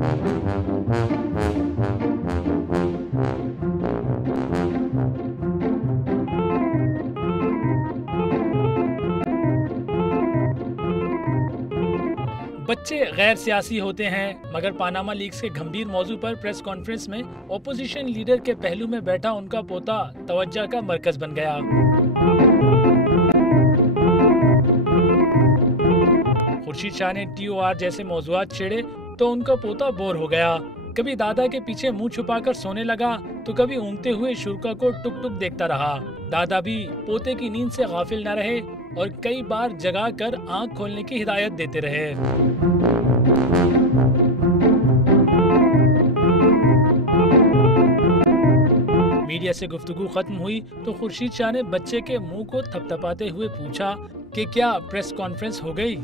बच्चे गैर सियासी होते हैं, मगर पानामा लीक्स के गंभीर मौजू पर प्रेस कॉन्फ्रेंस में ओपोजिशन लीडर के पहलू में बैठा उनका पोता तवज्जो का मरकज बन गया। खुर्शीद शाह ने TOR जैसे मौजुआत छेड़े तो उनका पोता बोर हो गया। कभी दादा के पीछे मुंह छुपाकर सोने लगा तो कभी ऊँगते हुए शुरा को टुक टुक देखता रहा। दादा भी पोते की नींद से गाफिल न रहे और कई बार जगा कर आंख खोलने की हिदायत देते रहे। मीडिया से गुफ्तगू खत्म हुई तो खुर्शीद शाह ने बच्चे के मुंह को थपथपाते हुए पूछा कि क्या प्रेस कॉन्फ्रेंस हो गई?